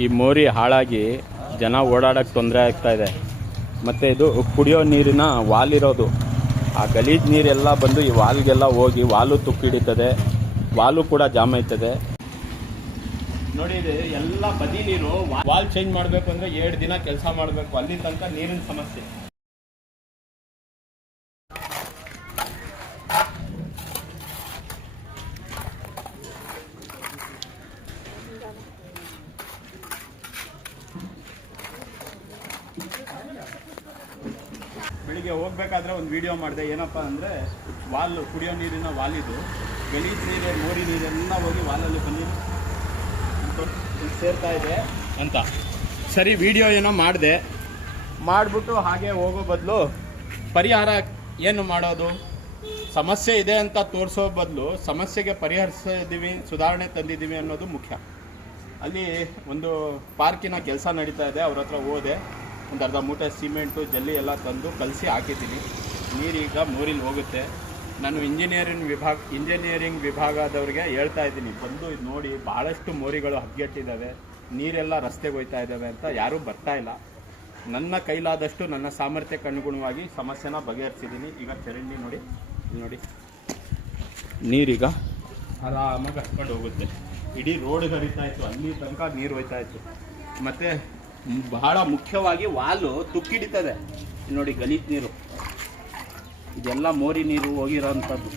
ಈ ಮೋರಿ ಹಾಳಾಗಿ ಜನ ಓಡಾಡೋಕ್ಕೆ ತೊಂದರೆ ಆಗ್ತಾ ಇದೆ. ಮತ್ತು ಇದು ಕುಡಿಯೋ ನೀರಿನ ವಾಲ್ ಇರೋದು, ಆ ಗಲೀಜು ನೀರೆಲ್ಲ ಬಂದು ಈ ವಾಲ್ಗೆಲ್ಲ ಹೋಗಿ ವಾಲು ತುಕ್ಕಿಡಿತದೆ, ವಾಲು ಕೂಡ ಜಾಮ್ ಆಯ್ತದೆ. ನೋಡಿ ಇದು ಎಲ್ಲ ಬದಿ ನೀರು. ವಾಲ್ ಚೇಂಜ್ ಮಾಡಬೇಕು ಅಂದರೆ 2 ದಿನ ಕೆಲಸ ಮಾಡಬೇಕು, ಅಲ್ಲಿ ತನಕ ನೀರಿನ ಸಮಸ್ಯೆ. ಬೆಳಿಗ್ಗೆ ಹೋಗ್ಬೇಕಾದ್ರೆ ಒಂದು ವಿಡಿಯೋ ಮಾಡಿದೆ. ಏನಪ್ಪ ಅಂದರೆ ವಾಲ್, ಕುಡಿಯೋ ನೀರಿನ ವಾಲಿದು ಗಲೀಜು ನೀರು, ಮೋರಿ ನೀರೆಲ್ಲ ಹೋಗಿ ವಾಲಲ್ಲಿ ಬಂದು ಸೇರ್ತಾ ಇದೆ ಅಂತ. ಸರಿ, ವಿಡಿಯೋ ಏನೋ ಮಾಡಿಬಿಟ್ಟು ಹಾಗೆ ಹೋಗೋ ಬದಲು ಪರಿಹಾರ ಏನು ಮಾಡೋದು? ಸಮಸ್ಯೆ ಇದೆ ಅಂತ ತೋರಿಸೋ ಬದಲು ಸಮಸ್ಯೆಗೆ ಪರಿಹರಿಸಿದ್ದೀವಿ, ಸುಧಾರಣೆ ತಂದಿದ್ದೀವಿ ಅನ್ನೋದು ಮುಖ್ಯ. ಅಲ್ಲಿ ಒಂದು ಪಾರ್ಕಿನ ಕೆಲಸ ನಡೀತಾ ಇದೆ, ಅವ್ರ ಹತ್ರ ಹೋದೆ. ಒಂದು ಅರ್ಧ ಮೂಟೆ ಸಿಮೆಂಟು ಜಲ್ಲಿ ಎಲ್ಲ ತಂದು ಕಲಸಿ ಹಾಕಿದ್ದೀನಿ. ನೀರೀಗ ಮೋರಿಲಿ ಹೋಗುತ್ತೆ. ನಾನು ಇಂಜಿನಿಯರಿಂಗ್ ವಿಭಾಗದವ್ರಿಗೆ ಹೇಳ್ತಾ ಇದ್ದೀನಿ, ಬಂದು ಇದು ನೋಡಿ, ಭಾಳಷ್ಟು ಮೋರಿಗಳು ಹಗ್ಗೆಟ್ಟಿದ್ದಾವೆ, ನೀರೆಲ್ಲ ರಸ್ತೆಗೆ ಹೋಗ್ತಾ ಇದ್ದಾವೆ ಅಂತ. ಯಾರೂ ಬರ್ತಾ ಇಲ್ಲ. ನನ್ನ ಕೈಲಾದಷ್ಟು ನನ್ನ ಸಾಮರ್ಥ್ಯಕ್ಕೆ ಅನುಗುಣವಾಗಿ ಸಮಸ್ಯೆನ ಬಗೆಹರಿಸಿದ್ದೀನಿ. ಈಗ ಚರಂಡಿ ನೋಡಿ, ನೋಡಿ ನೀರೀಗ ಆರಾಮಾಗಿ ಹತ್ಕೊಂಡು ಹೋಗುತ್ತೆ. ಇಡೀ ರೋಡ್ಗೆ ಹರಿತಾ ಇತ್ತು, ಅಲ್ಲಿ ತನಕ ನೀರು ಹೋಯ್ತಾ ಇತ್ತು. ಮತ್ತು ಬಹಳ ಮುಖ್ಯವಾಗಿ ವಾಲು ತುಕ್ಕಿಡಿತದೆ. ನೋಡಿ ಗಲೀಜು ನೀರು, ಇದೆಲ್ಲ ಮೋರಿ ನೀರು ಹೋಗಿರೋ ಅಂಥದ್ದು.